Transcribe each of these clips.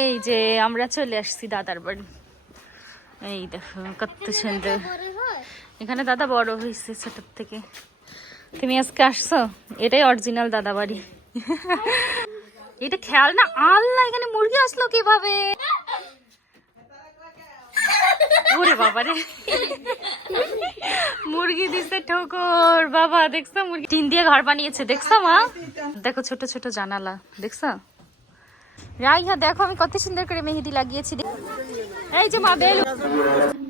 এই যে আমরা চলে আসছি দাদার বাড়ি। এই দেখো, কত সুন্দর। এখানে দাদা বড় হয়েছে ছোটোর থেকে। তুমি আজকে আসছো? এটাই অরিজিনাল দাদা বাড়ি। এটা খেয়াল না, আল্লাহ, এখানে মুরগি আসলো কীভাবে? মুরগি ঠোকর। বাবা, দেখছ মুরগি? টিন দিয়ে ঘর বানিয়েছে, দেখছ মা? দেখো ছোট ছোট জানালা, দেখছ? রাইহা দেখো আমি কত সুন্দর করে মেহেদি লাগিয়েছি। এই যে মা বেল।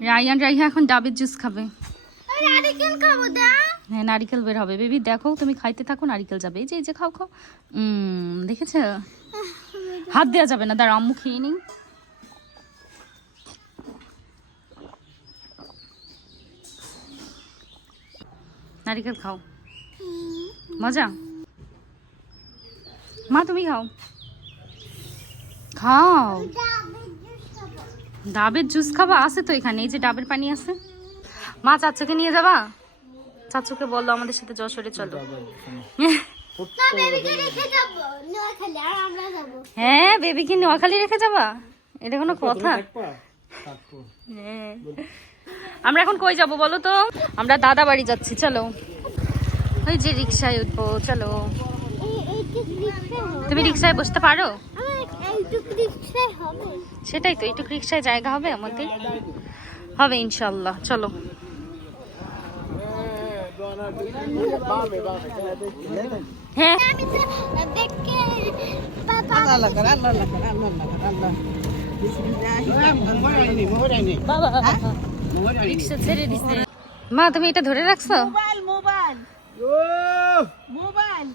রাইয়ান রাইহা এখন ডাবের জুস খাবে। হ্যাঁ নারিকেল বের হবে। বেবি দেখো তুমি খাইতে থাকো নারিকেল যাবে। এই যে এই যে খাও খাও। দেখেছ? হাত দেওয়া যাবে না। দাঁড়া আম্মু খেয়ে নিই। নারিকেল খাও। মজা? মা তুমি খাও। খাও। ডাবের জুস খাবা? আছে তো এখানে এই যে ডাবের পানি আছে। মা চাচুকে নিয়ে যাবা? চাচুকে বলল আমাদের সাথে যশোরে চলো। হ্যাঁ বেবিকে নোয়াখালী রেখে যাবা? এটা কোনো কথা? হ্যাঁ। আমরা এখন কই যাব বলো তো? আমরা দাদা বাড়ি যাচ্ছি চলো। ওই যে রিক্সায় উঠবো চলো। তুমি রিক্সায় বসতে পারো? সেটাই তো এইটুকু রিক্সায় জায়গা হবে আমাদের? হবে ইনশাল্লাহ চলো। হ্যাঁ। মা তুমি এটা ধরে রাখছো? Mobile mobile. মোবাইল।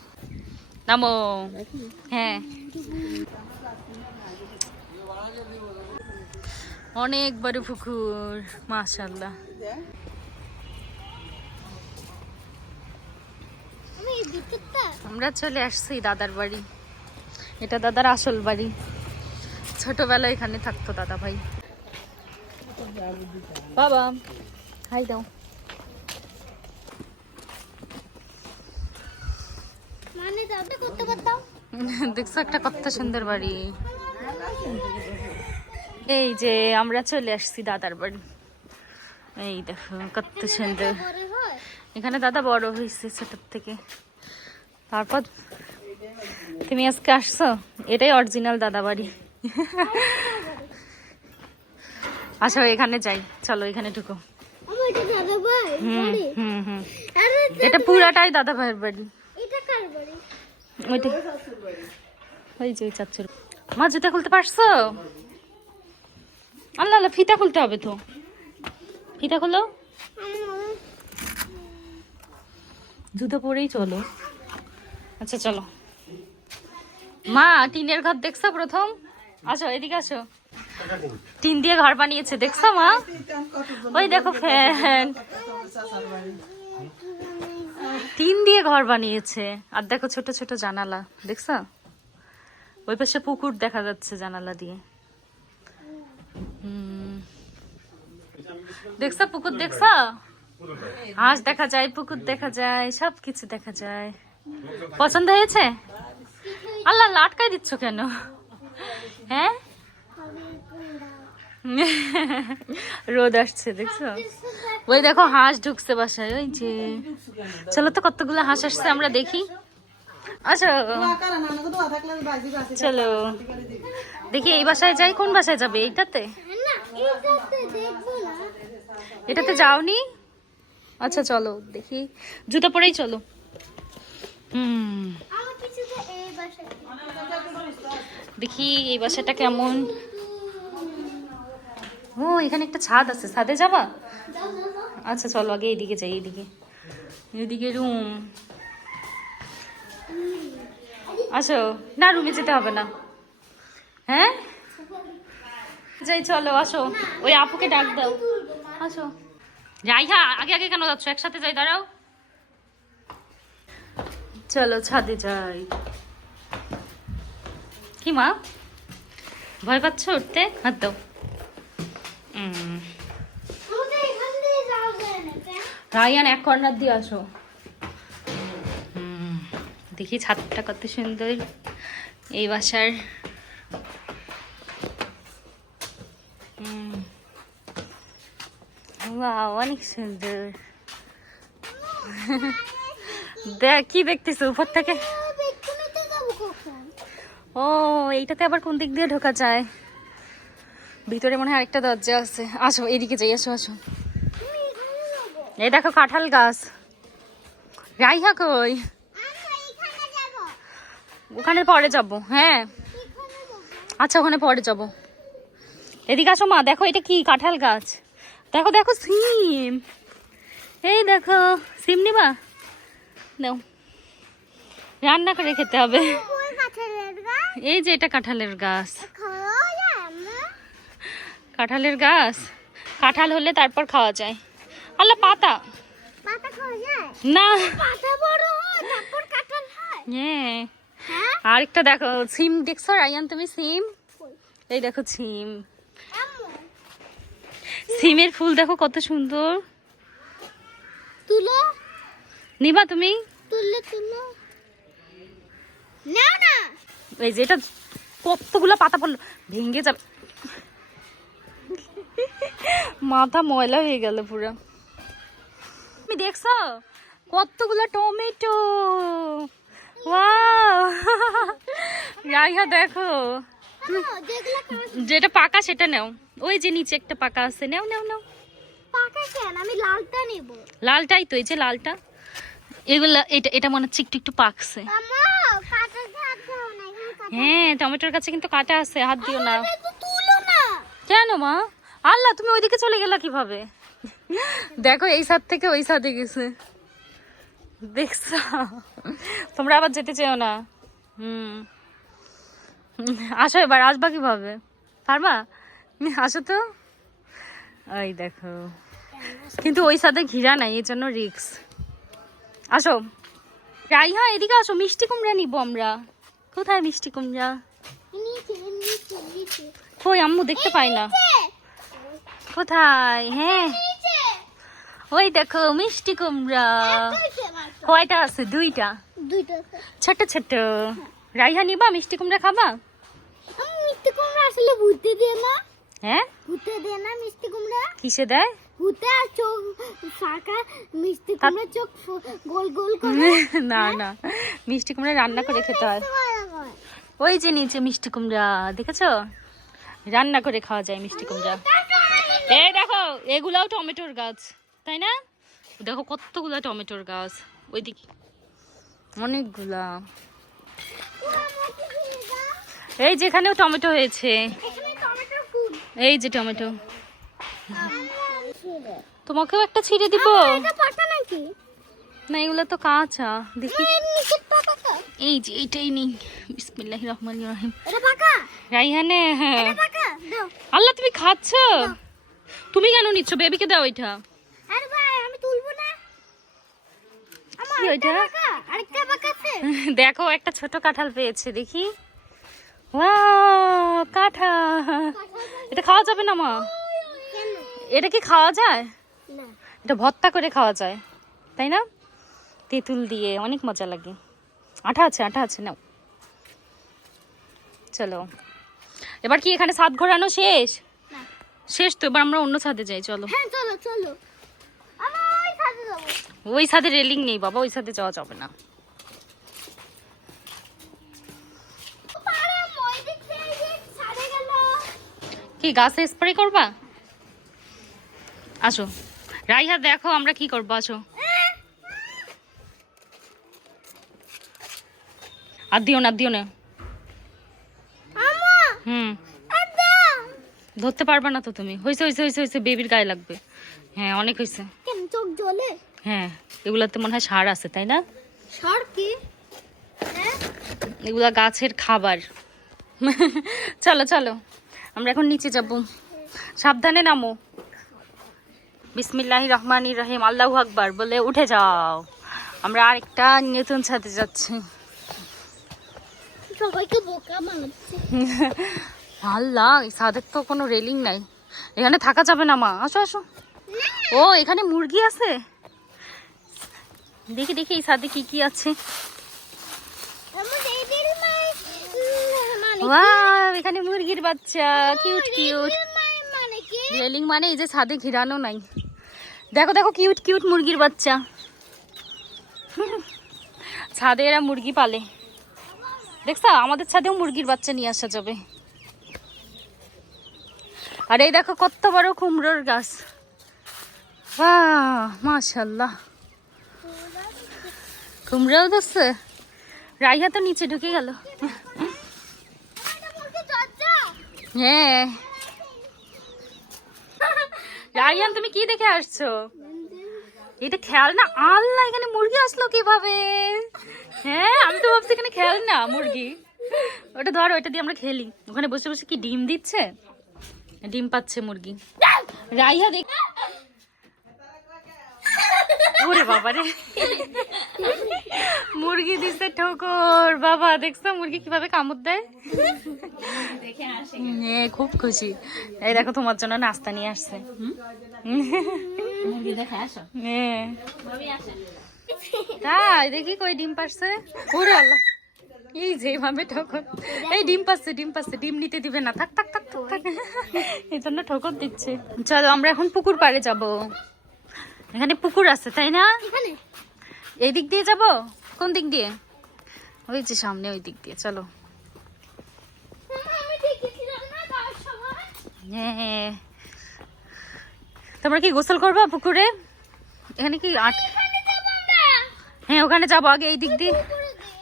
নামো। হ্যাঁ। অনেক বড় পুকুর মাশাল্লাহ আমরা চলে আসছি দাদার বাড়ি। এটা দাদার আসল বাড়ি। ছোটবেলায় এখানে থাকতো দাদা ভাই। বাবা হাই দাও। মানে দেখছ একটা কত সুন্দর বাড়ি। এই যে আমরা চলে আসছি দাদার বাড়ি। এই দেখো কত সুন্দর। এখানে দাদা বড় হয়েছে ছোটোর থেকে। তারপর তুমি আজকে আসছো? এটাই অরিজিনাল দাদা বাড়ি। আসো এখানে যাই। চলো এখানে ঢুকো। এটা পুরাটাই দাদা ভাইয়ের বাড়ি। ওই যে ওই চাচ্চুর মা জুতা খুলতে পারছ? আল্লাহ আল্লাহ ফিতা খুলতে হবে তো। ফিতা খুলো। জুতো পরেই চলো। আচ্ছা চলো। মা, টিনের ঘর দেখছ প্রথম? আসো, এদিকে আসো। টিন দিয়ে ঘর বানিয়েছে, দেখছ মা? ওই দেখো ফ্যান। টিন দিয়ে ঘর বানিয়েছে। আর দেখো ছোট ছোট জানালা, দেখছ? ওই পাশে পুকুর দেখা যাচ্ছে জানালা দিয়ে। দেখছ, পুকুর দেখছ? হাঁস দেখা যায়, পুকুর দেখা যায় সব কিছু দেখা যায়। পছন্দ হয়েছে? আল্লাহ আটকাই দিচ্ছ কেন? হ্যাঁ? রোদ আসছে, দেখছ? ওই দেখো, হাঁস ঢুকছে বাসায়, ওই যে। চলো তো, কতগুলো হাঁস আসছে আমরা দেখি। আচ্ছা চলো। দেখি, এই বাসায় যাই, কোন বাসায় যাবে? এইটাতে? এটাতে যাওনি? আচ্ছা চলো, দেখি। জুতো পরেই চলো। দেখি এই বাসাটা কেমন। ও, এখানে একটা ছাদ আছে। ছাদে যাবা? আচ্ছা চলো, আগে এইদিকে যাই, এইদিকে। এইদিকে রুম আসো। না রুমে যেতে হবে না। হ্যাঁ? যাই, চলো, আসো। ওই আপুকে ডাক দাও। আসো। যাই হ্যাঁ আগে আগে কেন যাচ্ছ? একসাথে যাই, দাঁড়াও। চলো, ছাদে যাই। কি মা? ভয় পাচ্ছ উঠতে? হাত দাও? রায়ান, এক কর্নার দিয়ে আসো। দেখি ছাদটা কত সুন্দর। এই বাসার Wow, অনেক সুন্দর। দেখ কি দেখতেছো উপর থেকে? ও এইটাতে আবার কোন দিক দিয়ে ঢোকা যায়? ভিতরে মনে হয় আরেকটা দরজা আছে। আসো এদিকে যাই আসো আসো। এই দেখো কাঁঠাল গাছ। রাইহা যাব ওখানে পরে যাব হ্যাঁ। আচ্ছা ওখানে পরে যাব। এদিকে আসো মা দেখো এটা কি কাঁঠাল গাছ? দেখো দেখো সিম। এই দেখো সিম নিবা? নাও রান্না করে খেতে হবে। এই যে এটা কাঁঠালের গাছ। কাঁঠালের গাছ? কাঁঠাল হলে তারপর খাওয়া যায়। আল্লাহ পাতা। না। হয়। হয়? আরেকটা দেখো সিম দেখছ রায়ান তুমি সিম? এই দেখো সিম। সিমের ফুল দেখো কত সুন্দর। তুলো। নিবা তুমি। তুললে তুলো। নাও না। এই যে এটা কতগুলো পাতা পড়ল। ভেঙে যাবে। মাথা ময়লা হয়ে গেল পুরো। তুমি দেখছ? কতগুলো টমেটো। ওয়াও। রাইহা দেখো। যেটা পাকা সেটা নাও। ওই যে নিচে একটা পাকা আছে নাও নাও নাও। পাকা কেন? আমি লালটা নেব। লালটাই তো এই যে লালটা। এগুলা এটা এটা মনে হচ্ছে একটু একটু পাকছে। হ্যাঁ টমেটোর কাছে কিন্তু কাটা আছে হাত দিও না। কেন মা? আল্লাহ তুমি ওইদিকে চলে গেলা কীভাবে? দেখো এই সাদ থেকে ওই সাদে গেছে। দেখছ? তোমরা আবার যেতে চেও না। হুম। আসো এবার আসবা কীভাবে? পারবা? আসো তো। ওই দেখো। কিন্তু ওই সাথে ঘিরা নাই এর জন্য রিক্স। আসো। রাইহা এদিকে আসো। মিষ্টি কুমড়া নিবো আমরা। কোথায় মিষ্টি কুমড়া? কই আম্মু দেখতে পাই না। কোথায়? হ্যাঁ। ওই দেখো মিষ্টি কুমড়া। কয়টা আছে? দুইটা। ছোট ছোট। রাইহা নিবা? মিষ্টি কুমড়া খাবা? মিষ্টি কুমড়া আসলে ভূতে দিয়ে না। হ্যাঁ? ভূতে দিয়ে না মিষ্টি কুমড়া। কিসে দেয়? ভূতে আর চোখ ফাঁকা। মিষ্টি কুমড়া চোখ গোল গোল করে। না না। মিষ্টি কুমড়া রান্না করে খেতে হয়। ওই যে নিচে মিষ্টি কুমড়া দেখেছ? রান্না করে খাওয়া যায় মিষ্টি কুমড়া। এই দেখো এগুলাও টমেটোর গাছ তাই না? দেখো কতগুলা টমেটোর গাছ ওইদিকে। অনেকগুলা। এই যেখানেও টমেটো হয়েছে। এই যে টমেটো। তোমাকেও একটা ছিঁড়ে দিব। না এগুলো তো কাঁচা। দেখি। এই যে এইটাই নেই। বিসমিল্লাহ রহমান রহিম। রাইহানে হ্যাঁ। আল্লাহ তুমি খাচ্ছ? তুমি কেন নিচ্ছ? বেবিকে দাও এটা। আরে ভাই আমি তুলবো না। আমার কি ওইটা? আরেকটা পাকা আছে। দেখো একটা ছোট কাঁঠাল পেয়েছে দেখি। কাঁঠাল। এটা খাওয়া যাবে না মা? এটা কি খাওয়া যায়? এটা ভর্তা করে খাওয়া যায় তাই না? তেঁতুল দিয়ে অনেক মজা লাগে। আঠা আছে আঠা আছে নাও। চলো। এবার কি এখানে ছাদ ঘোরানো শেষ? শেষ তো এবার আমরা অন্য ছাদে যাই চলো। হ্যাঁ চলো চলো। আমরা ওই সাথে ওই ছাদে রেলিং নেই বাবা ওই ছাদে যাওয়া যাবে না পারে মই দেখতে এই যে ছাড়ে গেল কি গাছে স্প্রে করবা? আসো। রাইহা দেখো আমরা কি করব আসো। আর দিও না দিও না। হুম। ধরতে পারবা না তো তুমি। হয়েছে হয়েছে হয়েছে হয়েছে বেবির গায়ে লাগবে। হ্যাঁ অনেক হয়েছে কেন চোখ জ্বলে? হ্যাঁ এগুলাতে মনে হয় সার আছে তাই না? সার কি? হ্যাঁ? এগুলা গাছের খাবার। চলো চলো। আমরা এখন নিচে যাব। সাবধানে নামো। বিসমিল্লাহ রহমান রহিম আল্লাহ আকবার বলে উঠে যাও। আমরা আরেকটা নতুন ছাদে যাচ্ছি। আল্লাহ এই ছাদের তো কোনো রেলিং নাই। এখানে থাকা যাবে না মা। আসো আসো। ও এখানে মুরগি আছে? দেখি দেখি এই ছাদে কি কি আছে আমার এই দিল মাই মানে ওয়াও এখানে মুরগির বাচ্চা কিউট কিউট রেলিং মানে এই যে ছাদে ঘিরানো নাই। দেখো দেখো কিউট কিউট মুরগির বাচ্চা। ছাদে এরা মুরগি পালে। দেখছ আমাদের ছাদেও মুরগির বাচ্চা নিয়ে আসা যাবে। আর এই দেখো কত বড় কুমড়োর গাছ। মাশাল্লাহ কুমড়াও ধরছে। রাইহা তো নিচে ঢুকে গেল। হ্যাঁ। তুমি কি দেখে আসছো? এটা খেয়াল না? আল্লাহ, এখানে মুরগি আসলো কীভাবে? হ্যাঁ আমি তো ভাবছি এখানে খেয়াল না, মুরগি। ওটা ধরো ওটা দিয়ে আমরা খেলি। ওখানে বসে বসে কি ডিম দিচ্ছে? ডিম পাচ্ছে মুরগি। রাইয়া দেখ ওরে বাবা রে। মুরগি দিচ্ছে ঠোকর। বাবা দেখছ মুরগি কীভাবে কামড় দেয়? খুব খুশি। এই দেখো তোমার জন্য নাস্তা নিয়ে আসছে। তাই দেখি কই ডিম পারছে। ওরে আল্লাহ। এই যে ভাবে ঠকর। এই ডিম পাচ্ছে ডিম পাচ্ছে ডিম নিতে দিবে না। থাক থাক থাক থাক থাক। এই জন্য ঠকর দিচ্ছে। চলো আমরা এখন পুকুর পাড়ে যাব। এখানে পুকুর আছে তাই না এই দিক দিয়ে যাব কোন দিক দিয়ে ওই যে সামনে ওই দিক দিয়ে চলো হ্যাঁ তোমরা কি গোসল করবা পুকুরে এখানে কি আট হ্যাঁ ওখানে যাব আগে এই দিক দিয়ে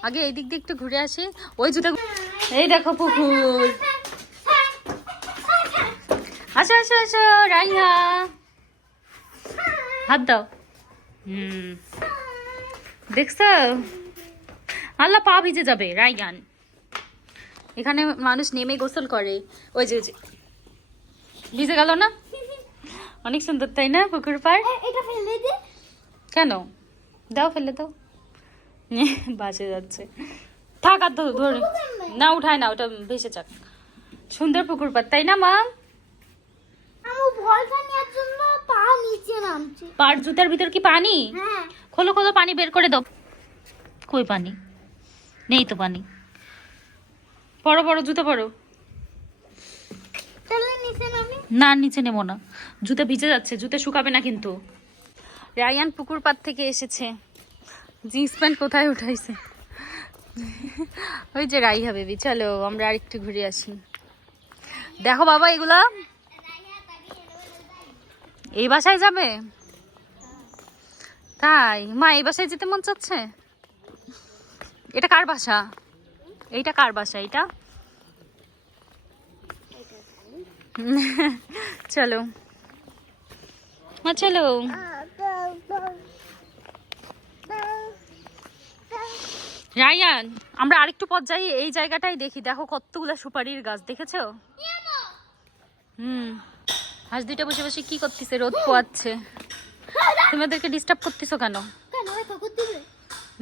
আগে এই দিক দিয়ে একটু ঘুরে আসি ওই জুতো এই দেখো পুকুর আসো আসো আসো রাইহা হাত দাও। হুম। দেখছ? আল্লাহ পা ভিজে যাবে রাইগান এখানে মানুষ নেমে গোসল করে। ওই যে ওই যে। ভিজে গেল না? অনেক সুন্দর তাই না পুকুর পাড়? দে। কেন? দাও ফেলে দাও। বাসে যাচ্ছে। থাক আর ধরে। না উঠায় না ওটা ভেসে যাক। সুন্দর পুকুর পাড় তাই না মা আমার ভলটা নেওয়ার জন্য পা নিচে নামছে পার জুতার ভিতর কি পানি? হ্যাঁ। খোলো খোলো পানি বের করে দাও। কই পানি? নেই তো পানি। পড়ো পড়ো জুতো পড়ো না নিচে নেব না। জুতো ভিজে যাচ্ছে জুতো শুকাবে না কিন্তু। রায়ান পুকুর পাড় থেকে এসেছে। জিন্স প্যান্ট কোথায় উঠাইছে? ওই যে রাইহা বেবি। চলো আমরা আরেকটু ঘুরে আসি। দেখো বাবা এগুলা। এই বাসায় যাবে? তাই? মা এই বাসায় যেতে মন চাচ্ছে? এটা কার বাসা? এইটা কার বাসা এটা চলো। মা চলো। রায়ান আমরা আরেকটু পথ যাই এই জায়গাটাই দেখি। দেখো কতগুলো সুপারির গাছ দেখেছ? হুম। হাঁস দুইটা বসে বসে কি করতেছে? রোদ পোয়াচ্ছে। তুমি ওদেরকে ডিস্টার্ব করতেছো কেন?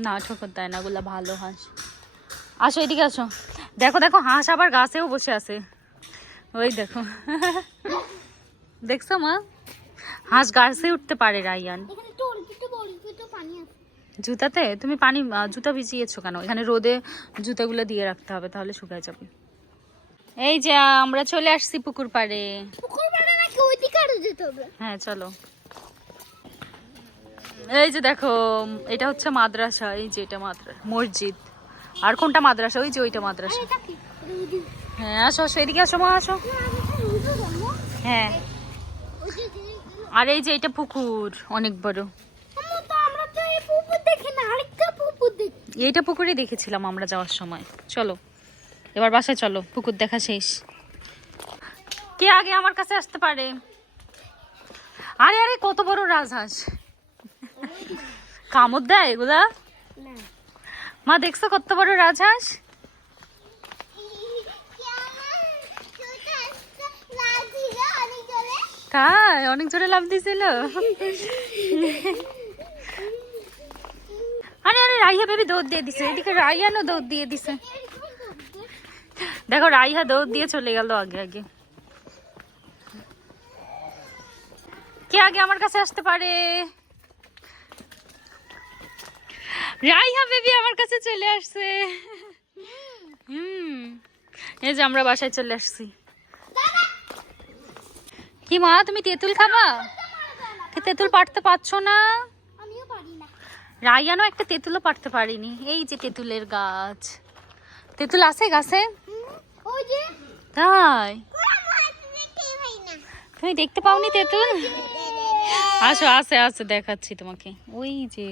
না ঠোকর দেয় না ওগুলা ভালো হাঁস। আসো এদিকে আসো। দেখো দেখো হাঁস আবার গাছেও বসে আছে। ওই দেখো। দেখছ মা? হাঁস গাছে উঠতে পারে রাইয়ান জুতাতে? তুমি পানি জুতা ভিজিয়েছো কেন? এখানে রোদে জুতাগুলো দিয়ে রাখতে হবে তাহলে শুকায় যাবে। এই যে আমরা চলে আসছি পুকুর পাড়ে। পুকুর পাড়ে নাকি ওই দিকে আরও যেতে হবে? হ্যাঁ চলো। এই যে দেখো এটা হচ্ছে মাদ্রাসা এই যে এটা মাদ্রাসা মসজিদ। আর কোনটা মাদ্রাসা? ওই যে ওইটা মাদ্রাসা। হ্যাঁ আসো আসো এদিকে আসো মা আসো। হ্যাঁ। আর এই যে এটা পুকুর অনেক বড়। এইটা পুকুরে দেখেছিলাম আমরা যাওয়ার সময়। চলো এবার বাসায় চলো পুকুর দেখা শেষ। কে আগে আমার কাছে আসতে পারে? আরে আরে কত বড় রাজহাঁস। কামড় দেয় এগুলা? মা দেখছ কত বড় রাজহাঁস? তাই অনেক জোরে লাভ দিছিল। আরে আরে রাইহা ভেবে দৌড় দিয়ে দিছে। এদিকে রাইয়ানও দৌড় দিয়ে দিছে। দেখো রাইহা দৌড় দিয়ে চলে গেল আগে আগে। কে আগে আমার কাছে আসতে পারে? রাইহা বেবি আমার কাছে চলে আসছে। হুম। এই যে আমরা বাসায় চলে আসছি। কি মা, তুমি তেঁতুল খাবা? তেঁতুল পারতে পারছ না? পারি একটা তেঁতুলও পারতে পারিনি। এই যে তেঁতুলের গাছ। তেঁতুল আছে গাছে? তাই? তুমি দেখতে পাওনি তেঁতুল? আসো, আসে আসে, দেখাচ্ছি তোমাকে। ওই যে।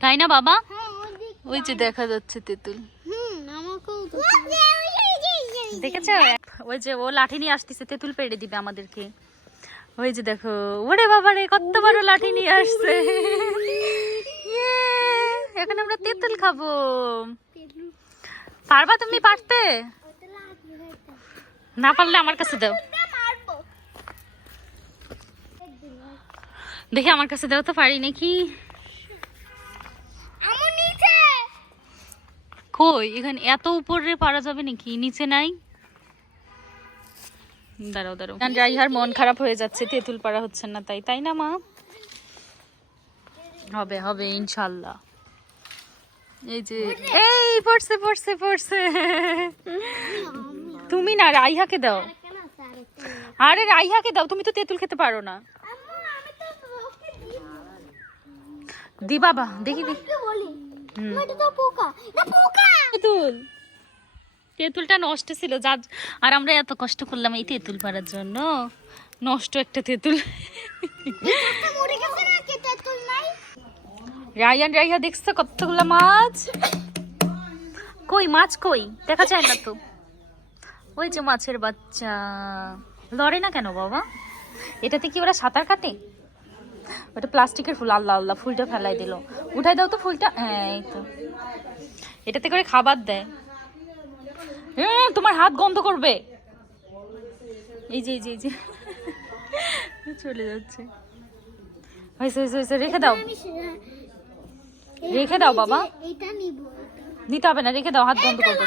তাই না বাবা? হ্যাঁ ওই যে দেখা যাচ্ছে তেঁতুল। হুম আমাকেও তো দেখেছ? ওই যে ও লাঠি নিয়ে আসতেছে তেঁতুল পেড়ে দিবে আমাদেরকে। ওই যে দেখো ওরে বাবা রে কত বড় লাঠি নিয়ে আসছে। ইয়ে, এখন আমরা তেঁতুল খাব। পারবা তুমি পারতে? না পারলে আমার কাছে দাও। মারবো। দেখি আমার কাছে দাও তো পারি নাকি? কই? এখানে এত উপরে পারা যাবে নাকি? নিচে নাই? দাঁড়াও দাঁড়াও। রাইহার মন খারাপ হয়ে যাচ্ছে তেঁতুল পাড়া হচ্ছে না তাই। তাই না মা? হবে হবে ইনশাল্লাহ। এই যে এই পড়ছে পড়ছে পড়ছে। তুমি না রাইহাকে দাও। আরে রাইহাকে দাও তুমি তো তেঁতুল খেতে পারো না। আম্মু আমি দি বাবা দেখি দেখি। এটা তো পোকা। এটা পোকা! তেঁতুল। তেঁতুলটা নষ্ট ছিল যা আর আমরা এত কষ্ট করলাম এই তেঁতুল পাড়ার জন্য। নষ্ট একটা তেঁতুল। রায়ান রাইহা দেখছ কতগুলো মাছ? কই মাছ কই? দেখা যায় না তো। ওই যে মাছের বাচ্চা। লড়ে না কেন বাবা? এটাতে কি ওরা সাঁতার কাটে? ওটা প্লাস্টিকের ফুল আল্লাহ আল্লাহ ফুলটা ফেলাই দিল। উঠাই দাও তো ফুলটা। হ্যাঁ এই তো। এটাতে করে খাবার দেয়। হুম, তোমার হাত গন্ধ করবে। এই যে এই যে এই যে। চলে যাচ্ছে। হয়েছে হয়েছে হয়েছে রেখে দাও। রেখে দাও বাবা। নিতে হবে না রেখে দাও হাত বন্ধ করবে।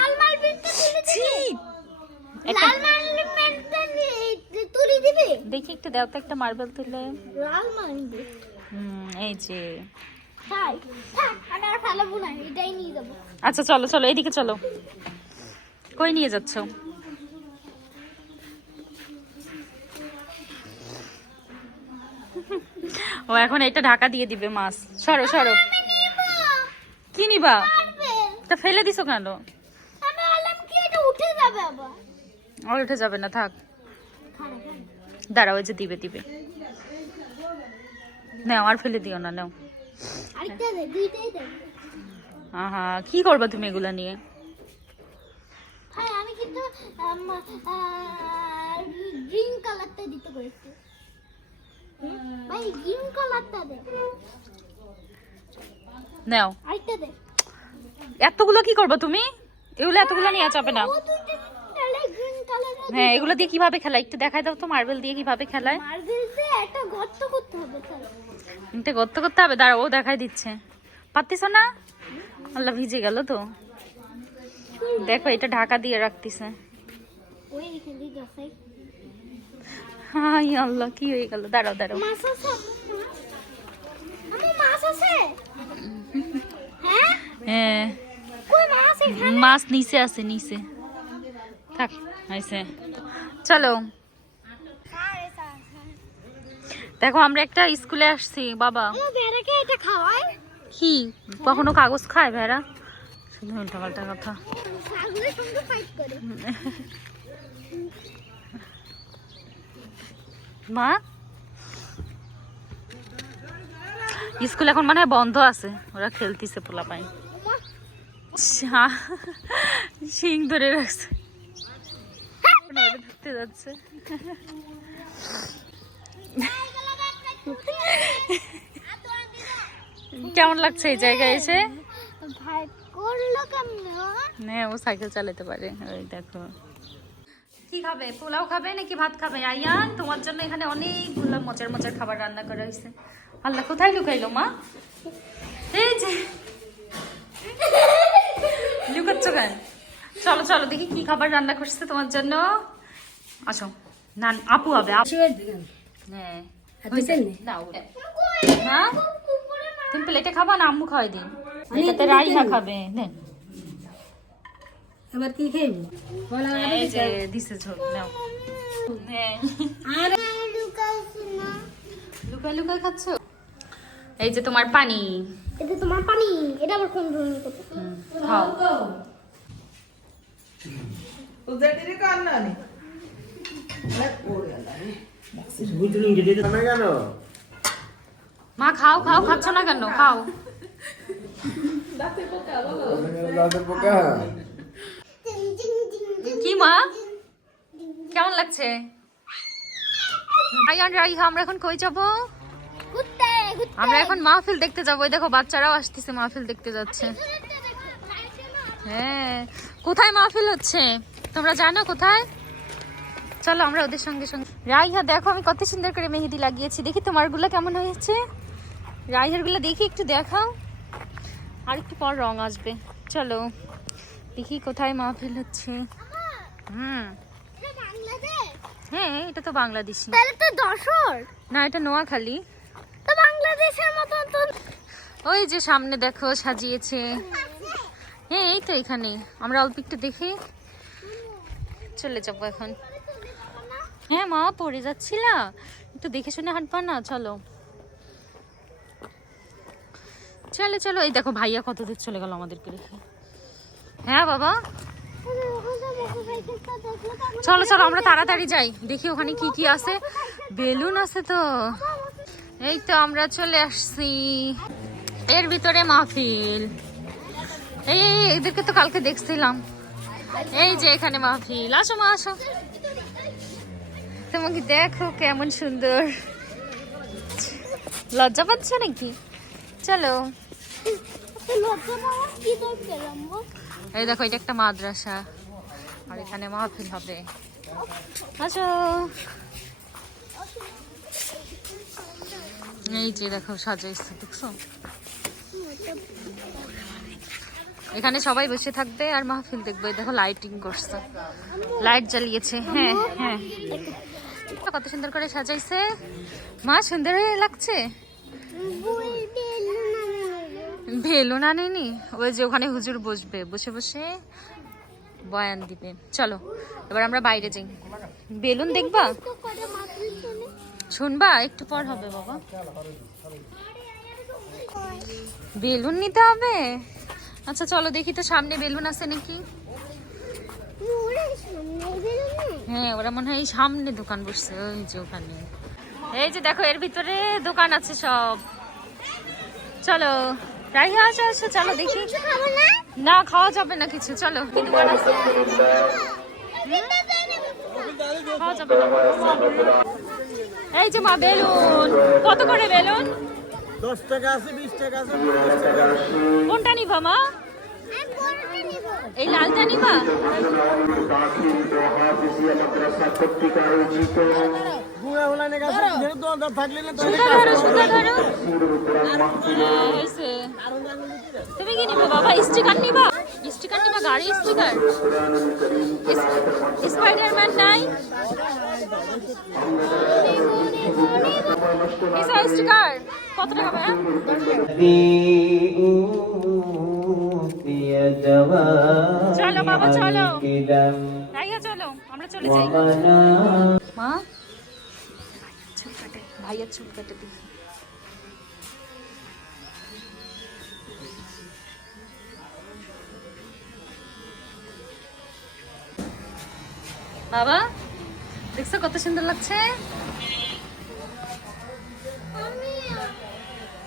একটা লাল মাল বিনতে তুলে দিবি দেখি একটু দাও তো একটা মার্বেল তুলে। লাল মাল হুম এই যে। আচ্ছা চলো চলো এদিকে চলো। কই নিয়ে যাচ্ছ? ও এখন এটা ঢাকা দিয়ে দিবে মাছ। সরো সরো। কি নিবা? তা ফেলে দিছো কেন? উঠে যাবে না থাক। দাঁড়াও ওই যে দিবে দিবে। নাও আর ফেলে দিও না নাও। আহা কি করবা তুমি এগুলা নিয়ে? আমি কিন্তু গ্রিন কালারটা দিতে করেছি। ভাই গ্রিন কালারটা দে। নাও। আরেকটা দে। এতগুলো কি করবা তুমি? এগুলো এতগুলো নিয়ে যাবে না ও দুইটা তাহলে গ্রিন কালার হ্যাঁ এগুলো দিয়ে কীভাবে খেলায়? একটু দেখাই দাও তো মার্বেল দিয়ে কীভাবে খেলায়? মার্বেল দিয়ে একটা গর্ত করতে হবে তাহলে। এটা করতে করতে হবে? দাঁড়া ও দেখাই দিচ্ছে। পারতিস না? আল্লাহ ভিজে গেল তো। দেখো এটা ঢাকা দিয়ে রাখতিছে। ওই এখানে দশাই হাই আল্লাহ কি হয়ে গেল? দাঁড়াও দাঁড়াও। হ্যাঁ? হ্যাঁ। কই মাছ এখানে? মাছ নিচে আছে নিচে। থাক। হয়েছে চলো। দেখো আমরা একটা স্কুলে আসছি বাবা। এটা খাওয়ায়? কি? কখনো কাগজ খায় ভেড়া? শুধু উল্টা পাল্টা কথা। মা? স্কুল এখন মানে বন্ধ আছে। ওরা খেলতিছে পোলা পাই শিং ধরে রাখছে। ওরা ধরতে যাচ্ছে। কেমন লাগছে এই জায়গায় এসে? কেমন ও সাইকেল চালাতে পারে। ওই দেখো। কি খাবে? পোলাও খাবে নাকি ভাত খাবে? আয়ান, তোমার জন্য এখানে অনেকগুলো মজার মজার খাবার রান্না করা হয়েছে। আল্লাহ, কোথায় লুকাইলো মা? এই যে। লুকাচ্ছ কেন? চলো চলো দেখি কি খাবার রান্না করছে তোমার জন্য। আসো না আপু হবে হ্যাঁ। হয়েছে? তুমি প্লেটে খাবা না আম্মু খাওয়াই দিন? এটাতে রাইহা খাবে দেন এবার কি খাইবি বলা এই যে দিছে ঝোল নাও। হ্যাঁ। লুকায় লুকায় খাচ্ছ? এই যে তোমার পানি। এটা তোমার পানি এটা আবার কোন ধরনের কথা? মা খাও খাও খাচ্ছ না কেন? খাও। কি মা? কেমন লাগছে? আয়ান রাইহা আমরা এখন কই যাব? আমরা এখন মাহফিল দেখতে যাব। দেখো বাচ্চারাও আসতেছে মাহফিল দেখতে যাচ্ছে। হ্যাঁ। কোথায় মাহফিল হচ্ছে? তোমরা জানো কোথায়? চলো আমরা ওদের সঙ্গে সঙ্গে রাইহা দেখো আমি কত সুন্দর করে মেহেদি লাগিয়েছি। দেখি তোমারগুলো কেমন হয়েছে? রাইহারগুলো দেখি একটু দেখাও। আর একটু পর রং আসবে। চলো দেখি কোথায় মাহফিল হচ্ছে। হুম। হ্যাঁ এটা তো বাংলাদেশি। তাহলে তো দশর। না এটা নোয়াখালী। তো বাংলাদেশের মতন তো ওই যে সামনে দেখো সাজিয়েছে। হ্যাঁ এই তো এখানে। আমরা অল্প একটু দেখি। চলে যাব এখন। হ্যাঁ মা, পড়ে যাচ্ছিলা? একটু দেখে শুনে হাঁটবা না? চলো। চলো চলো। এই দেখো, ভাইয়া কত দূর চলে গেল আমাদেরকে রেখে হ্যাঁ বাবা? চলো চলো, আমরা তাড়াতাড়ি যাই। দেখি ওখানে কি কি আছে। বেলুন আছে তো। এই তো, আমরা চলে আসছি। এর ভিতরে মাহফিল। এই এদেরকে তো কালকে দেখছিলাম। এই যে এখানে মাহফিল। আসো মা, আসো। তোমাকে দেখো কেমন সুন্দর। লজ্জা পাচ্ছ নাকি? চলো। এই দেখো, এটা একটা মাদ্রাসা। আর এখানে মাহফিল হবে। আসো। এই যে দেখো, সাজাইছে, দেখছ? এখানে সবাই বসে থাকবে আর মাহফিল দেখবে। দেখো লাইটিং করছে। লাইট জ্বালিয়েছে। হ্যাঁ হ্যাঁ। কত সুন্দর করে সাজাইছে। মা, সুন্দর হয়ে লাগছে? বেলুন বেলুন আনেনি ওই যে ওখানে হুজুর বসবে। বসে বসে বয়ান দিবে। চলো, এবার আমরা বাইরে যাই। বেলুন দেখবা? শুনবা? একটু পর হবে বাবা। বেলুন নিতে হবে? আচ্ছা চলো দেখি তো সামনে বেলুন আছে নাকি? হ্যাঁ ওরা মনে হয় এই সামনে দোকান বসছে ওই যে ওখানে। এই যে দেখো এর ভিতরে দোকান আছে সব। চলো রাইহা আসো আসো চলো দেখি। না খাওয়া যাবে না কিছু চলো। দোকান আছে খাওয়া যাবে। এই যে মা বেলুন। কত করে বেলুন? দশ টাকা আছে বিশ টাকা আছে পঞ্চাশ টাকা আছে। কোনটা নিবা মা? আমি বড়টা নিব। এই লালটা নিবা? তুমি কি নিবা বাবা? স্টিকার নিবা? স্টিকার নিবা গাড়ি স্টিকার? স্পাইডারম্যান নাই? স্টিকার। কত টাকা চলো বাবা চলো। চলো। আমরা চলে যাই। মা? কাটে ভাইয়া চুল কাটে দিই। বাবা দেখছ কত সুন্দর লাগছে?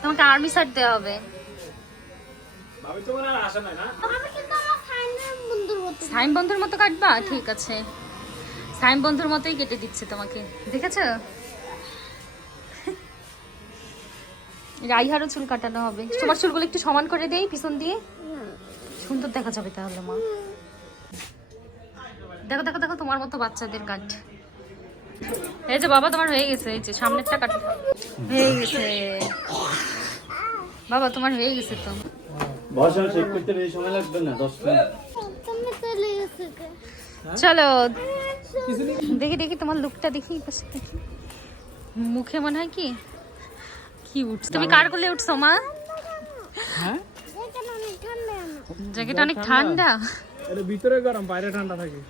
তোমাকে আর্মি শার্ট দেওয়া হবে। সাইম বন্ধুর মতো। কাটবা? ঠিক আছে। সাইম বন্ধুর মতোই কেটে দিচ্ছে তোমাকে। দেখেছ? রাইহারও চুল কাটানো হবে। তোমার চুলগুলো একটু সমান করে দেই পিছন দিয়ে। সুন্দর দেখা যাবে তাহলে মা। দেখো দেখো দেখো তোমার মতো বাচ্চাদের কাট এই যে বাবা তোমার হয়ে গেছে এই যে সামনেরটা কাট। হয়ে গেছে। বাবা তোমার হয়ে গেছে তো। বসা চেক করতে বেশি সময় লাগবে না দশ মিনিট। তুমি চলে গেছে চলো। দেখি দেখি তোমার লুকটা দেখি পাশে দেখি। মুখে মনে হয় কি? কি উঠছে? তুমি কার কোলে উঠছো মা? হ্যাঁ। জ্যাকেট অনেক ঠান্ডা। এটা ভিতরে গরম বাইরে ঠান্ডা থাকে।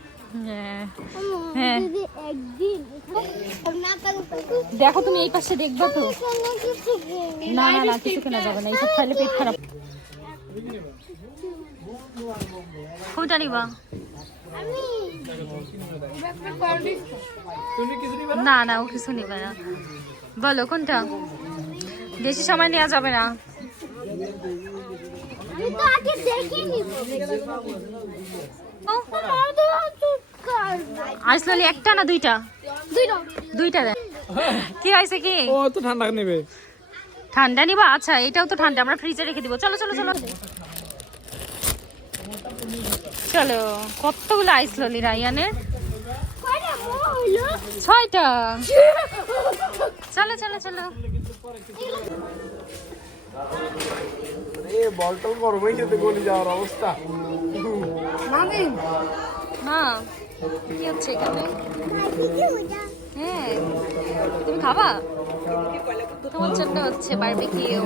হ্যাঁ। হ্যাঁ। দেখো তুমি এই পাশে দেখবা তো। না না না কিছু কেনা যাবে না। এইসব খাইলে পেট খারাপ। কোনটা নিবা। না না ও কিছু নিবে না। বলো কোনটা? বেশি সময় নেওয়া যাবে না। আইসলি একটা না দুইটা? দুইটা। দুইটা দেন কি হয়েছে কি? ও তো ঠান্ডা নেবে। ঠান্ডা নিবা? আচ্ছা এটাও তো ঠান্ডা আমরা ফ্রিজে রেখে দিব। চলো চলো চলো। চলো কতগুলো আইস ললি রায়ানের? ছয়টা। চলো চলো চলো। এ, বলটাও গরম হয়ে যেতে গলি যাওয়ার অবস্থা। মা, কি হচ্ছে এখানে? হ্যাঁ তুমি খাবা? তোমার জন্য হচ্ছে বারবিকিউ